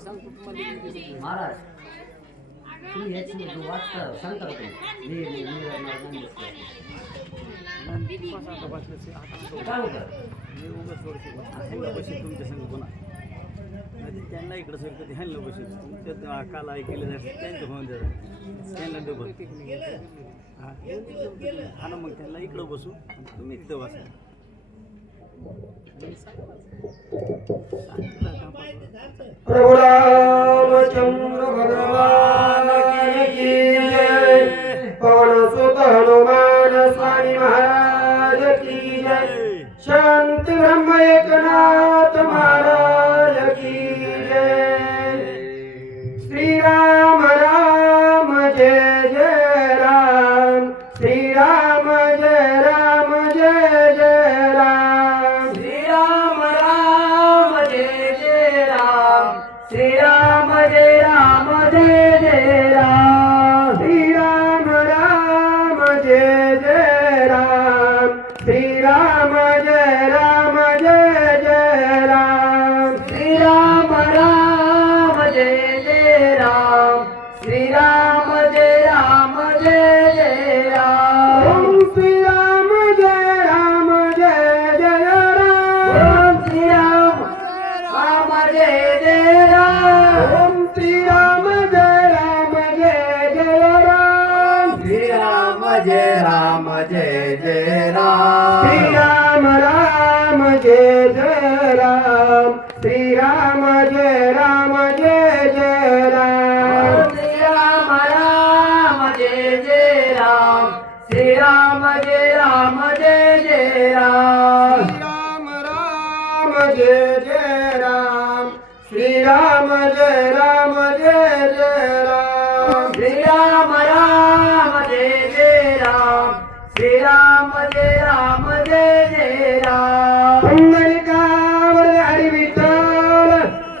महाराज तुम्ही याची वाचता सांगता का तुम्ही काय होतं त्यांना इकडं सर कधी ह्यांना बसेल तुमच्या काल ऐकले त्यांच्या होऊन देतात त्यांना डबल हा ना मग त्यांना इकडं बसू तुम्ही इथं बसा प्रभु रामचंद्र भगवान की जय। पवन सुत हनुमान स्वामी महाराज की जय। शांति ब्रह्म एकनाथ महाराज की जय। श्री राम राम जय जय राम। श्री राम जय राम जय जय राम। श्री राम राम जय जय राम। श्री राम जय राम जय जय राम। श्री राम राम जय जय राम। श्री राम जय राम जय जय राम। श्री राम राम जय जय राम। श्री राम जय राम जय जय राम। ओम श्री राम जय राम जय जय राम। ओम श्री राम राम जय जय राम। ओम श्री राम जय राम जय जय राम। श्री राम जय राम जय जय राम। श्री राम राम जय जय राम। श्री राम जय राम जय जय राम। श्री राम राम जय जय राम। श्री राम जय राम जय जय राम। श्री राम जय राम जय जय राम। श्री राम राम जय जय राम। श्री राम जय राम जय जय राम। पुंडलिकावर हरी विठ्ठल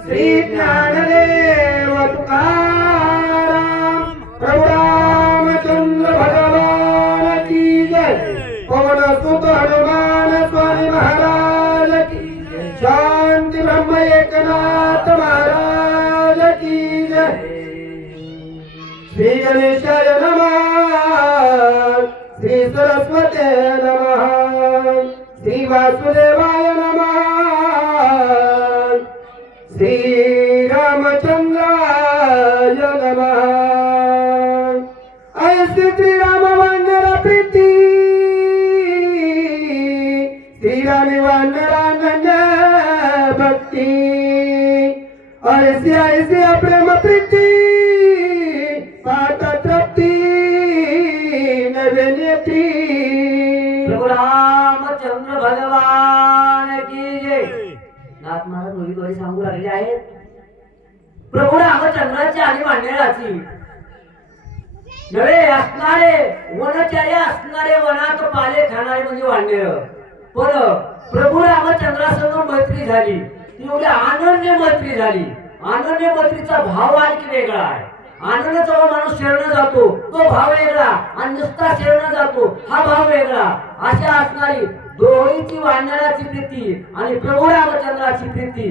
श्री ज्ञानदेव तुकाराम। प्रभु रामचंद्र भगवान की जय। पवन सुत हनुमान स्वामी महाराज की जय। शांति ब्रह्म एकनाथ महाराज की जय। श्री गणेशाय नमः। श्री सरस्वते नमः। श्री वासुदेवाय नमः। श्री रामचंद्राय नमः। ऐसे श्री राम वानरा प्रीती। श्री राम वानरानंद भक्ती। ऐसे ऐसे प्रेम प्रीती पाता तृप्ती नवेनेती। प्रभु रामचंद्र भगवान की जय। नाथ महाराज दोन्ही डोळे सांगू लागले आहेत प्रभु रामचंद्राची आणि वानराची नवे असणारे वनचर्य असणारे वनात पाले खाणारे म्हणजे वानर पण प्रभु रामचंद्रासंग मैत्री झाली एवढी अनन्य मैत्री झाली। अनन्य मैत्रीचा भाव आणखी वेगळा आहे। आनंद जेव्हा माणूस शरण जातो तो भाव वेगळा आणि नुसता शरण जातो हा भाव वेगळा। अशा असणारी दोन्हीची वानराची प्रीती आणि प्रभू रामचंद्राची प्रीती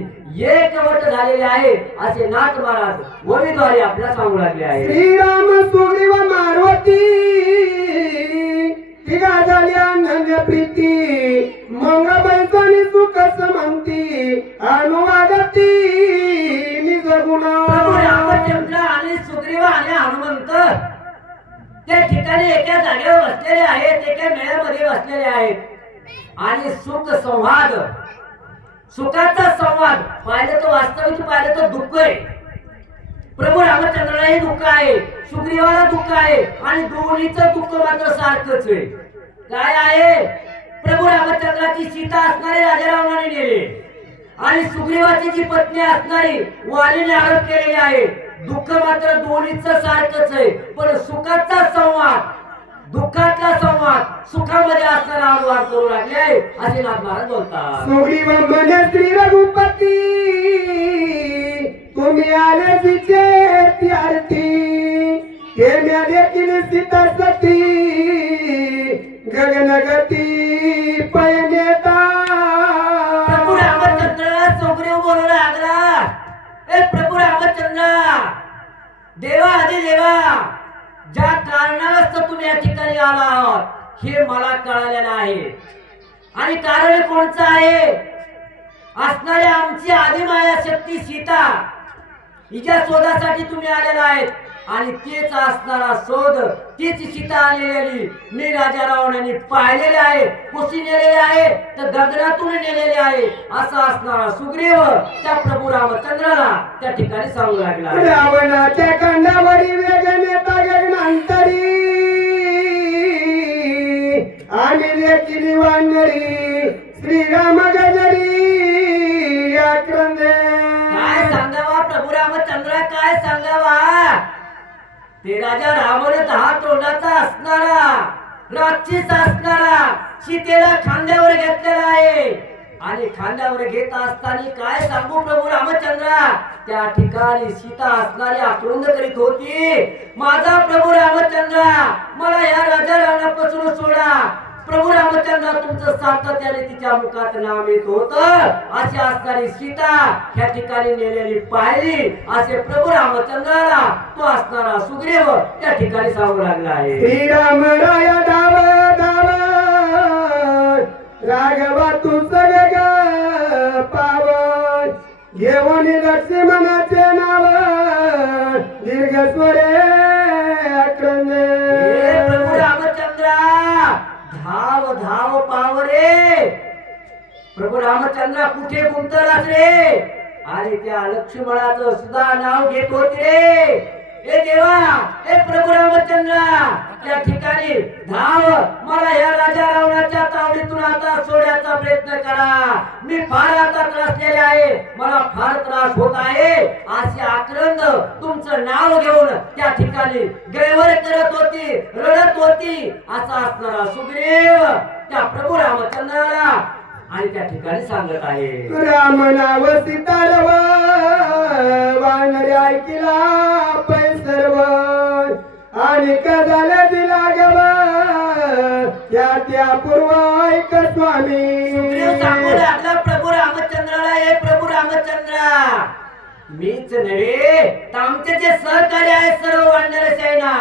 एकवट झालेली आहे असे नाथ महाराज वणीद्वारे आपल्याला सांगू लागले आहे। श्रीराम सुग्रीव मारुती तिघा झाली अनन्य प्रीती। मंग बैसणी सुख समंती अनुवादती निज गुणा। प्रभू रामचंद्र आणि सुग्रीव आणि हनुमंत त्या ठिकाणी एका जागेवर बसलेले आहेत एका मेळ्यामध्ये बसलेले आहेत आणि सुख संवाद सुखाचा संवाद पाहिलं तर वास्तविक पाहिलं तर दुःख आहे। प्रभू रामचंद्रालाही दुःख आहे सुग्रीवाला दुःख आहे आणि दोन्हीचं दुःख मात्र सारखंच आहे। काय आहे प्रभू रामचंद्राची सीता असणारी राजा रावणाने नेली आणि सुग्रीवाची जी पत्नी असणारी वालीने आरोप केलेले आहे। दुःख मात्र दोन्हीचं सारखंच आहे पण सुखाचा संवाद दुःखातला संवाद सुखामध्ये असणारा अनुवाद करू लागले असे नाथ महाराज बोलतात। सुग्रीव म्हणे श्री रघुपती तुम्ही आले तिचे आरती हे म्या देखील सीता सती गगनगती पयनेता। प्रभू रामचंद्राला सुग्रीव बोलू लागला ए प्रभू रामचंद्र, देवा आधी देवा, ज्या कारणास्तव तुम्ही या ठिकाणी आला आहात हे मला कळालेलं आहे आणि कारण कोणचं आहे? असणारी आमची आदिमाया शक्ती सीता हिच्या शोधासाठी तुम्ही आलेला आहेत आणि तेच असणारा शोध, तीच सीता आलेली मी राजा रावणाने पाहिलेले आहे. कुशी नेलेले आहे तर गगनातून नेलेले आहे. असा असणारा सुग्रीव त्या प्रभू रामचंद्राला त्या ठिकाणी सांगू लागला. रावणाच्या कंडावरी वेग नेता गगनांतरी आणि लेखिली वानरी श्रीराम गजरी आक्रंदे. काय सांगावा प्रभू रामचंद्र, काय सांगावा? ते राजा रावण 10 तोंडाचा असणारा राक्षस असणारा सीतेला खांद्यावर घेतलेला आहे आणि खांद्यावर घेत असताना काय सांगू प्रभू रामचंद्र, त्या ठिकाणी सीता असणारी आक्रंद करीत होती. माझा प्रभू रामचंद्र, मला या राजा रावणापासून सोडा. प्रभू रामचंद्र, तुमचं सातत्याने तिच्या मुखात नाव येत होत. अशी असणारी सीता ह्या ठिकाणी नेलेली पाहिली. असे प्रभू रामचंद्राला तो असणारा सुग्रीव त्या ठिकाणी सांगू लागला आहे. श्रीराम राया धाव धाव राघवा तू सग पावन घेऊन लक्ष्मणाचे नाव दीर्घ स्वरे आक्रंदे. हे प्रभू रामचंद्र, धाव धाव पाव रे. प्रभू रामचंद्र कुठे गुंतलास रे? आणि त्या लक्ष्मणाचं सुद्धा नाव घेत होते रे. हे देवा, हे प्रभू रामचंद्र, त्या ठिकाणी धाव, मला या राजा रावणाच्या तावडीतून आता सोडण्याचा प्रयत्न करा. मी फार आता त्रासलेले आहे, मला फार त्रास होत आहे. असे आक्रंद तुमचं नाव घेऊन त्या ठिकाणी गैवर करत होती, रडत होती. असा असणारा सुग्रीव त्या प्रभू रामचंद्राला आणि त्या ठिकाणी सांगत आहे. राम नाव सीतारव वानरे ऐकिला पै सर्व आणि कदाला दिला गव त्या पूर्व ऐक स्वामी. सुग्रीव सांगू लागला प्रभू रामचंद्राला, हे प्रभू रामचंद्र, मीच नव्हे तर आमचे जे सहकारी आहेत सर्व वानर सेना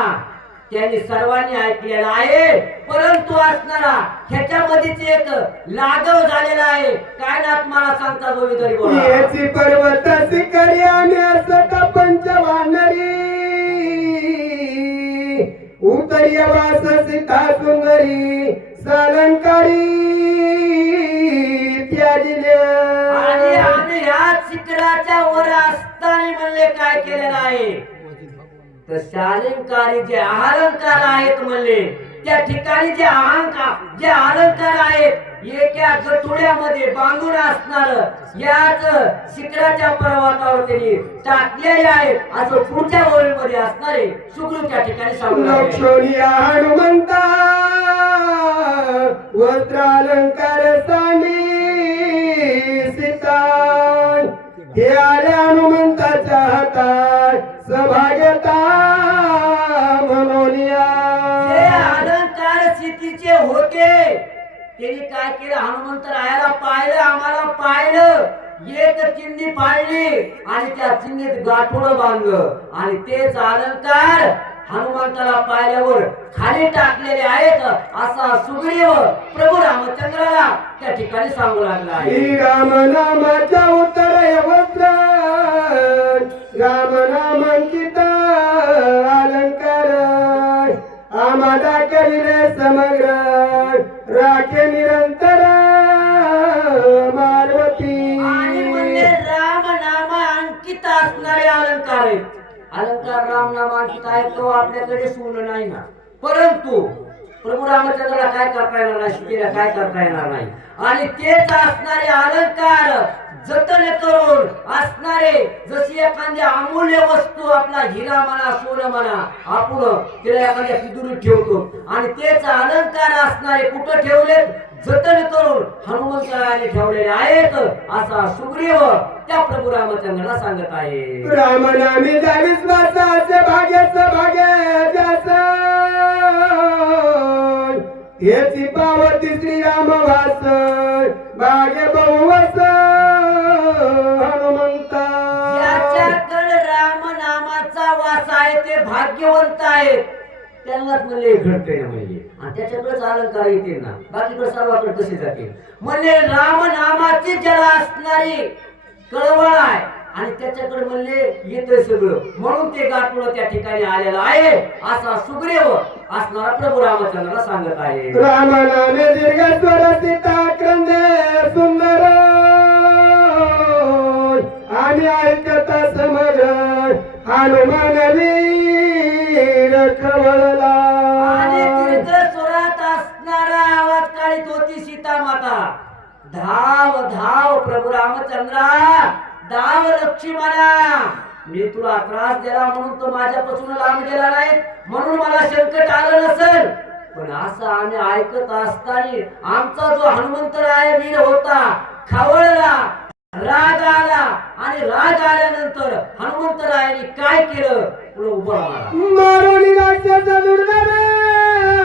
त्यांनी सर्वांनी ऐकलेलं आहे. परंतु असणारा ह्याच्यामध्येच एक लाघव झालेला आहे. काय नाथ मला सांगता गोविंदरी बोला. याची पर्वत शिखरी आणि असत पंचवानरी उतरी वास सीता सुंदरी सालंकारी त्याजिले. आणि आम्ही ह्या शिखराच्या वर असताना म्हणले काय केलेलं आहे तर शालिंकारी जे अलंकार आहेत म्हणले, त्या ठिकाणी जे अलंकार आहेत एका गठुड्यामध्ये बांधून असणार याच शिखराच्या पर्वतावर त्यांनी टाकलेले आहेत. असं पुढच्या ओळीमध्ये असणारे सुग्रीव त्या ठिकाणी सांगू लागले. लक्ष्मणिया हनुमंता वस्त्रालंकार सांडी सीता हे आले हनुमंताच्या हातात सभाग्यता मनोनिया. जे अलंकार सीतेचे होते त्यांनी काय केलं, हनुमंत रायाला पाहिलं, आम्हाला पाहिलं, एक चिंधी पाळली आणि त्या चिंधीत गाठोडं बांधलं आणि तेच अलंकार हनुमंताला पाहिल्यावर खाली टाकलेले आहेत. असा सुग्रीव प्रभू रामचंद्राला त्या ठिकाणी सांगू लागला आहे. श्रीराम नामाच्या उत्तर वस्त्र राम नामांकित अलंकार आम्हाला कविले समग्र राखे निरंतर मारवती. आणि म्हणजे राम नाम अंकित असणारे अलंकार आहेत. अलंकार राम नाम अंकित आहे तो आपल्याकडे सोनं नाही ना. परंतु प्रभू रामचंद्राला काय करता येणार नाही, सीतेला काय करता येणार नाही. आणि तेच असणारे अलंकार जतन करून असणारे जशी एखादी अमूल्य वस्तू आपला हिरा म्हणा सोनं म्हणा आपण तिला एखाद्या तिजोरीत ठेवतो आणि तेच अलंकार असणारे कुठं ठेवलेत, जतन करून हनुमंताने ठेवलेले आहेत. असा सुग्रीव त्या प्रभू रामचंद्राला सांगत आहे. राम नामी जावीस वासाचे भाग्याचं भाग्य जास हेची पावती श्रीराम वास भाग्य बहुवस हनुमंता. याच्या ते भाग्यवंत आहेत त्यांनाच म्हणले घडते ना म्हणजे आणि त्याच्याकडेच अलंकार येतील ना बाकीकडे सर्वाकडे कसे जातील म्हणले राम नामाची ज्याला असणारी कळवळ आहे आणि त्याच्याकडे म्हणले येतंय सगळं म्हणून ते गाठोडं त्या ठिकाणी आलेलं आहे असा सुग्रीव असणारा प्रभू रामचंद्राला सांगत आहे राम नामे दीर्घ स्वर सीता क्रंदे सुंदर आणि ऐकत समज हनुमान वीर खवळला आणि दीर्घ स्वरात असणारा आवाज काढीत होती सीता माता धाव धाव प्रभू रामचंद्रा धाव लक्ष्मणा मी तुला त्रास दिला म्हणून तो माझ्यापासून लांब गेला नाही म्हणून मला संकट आलं नसेल पण असं आम्ही ऐकत असताना आमचा जो हनुमंतराय वीर होता खवळला राग आला आणि राग आल्यानंतर हनुमंतरायाने काय केलं पुढे उभं राहा मारुनी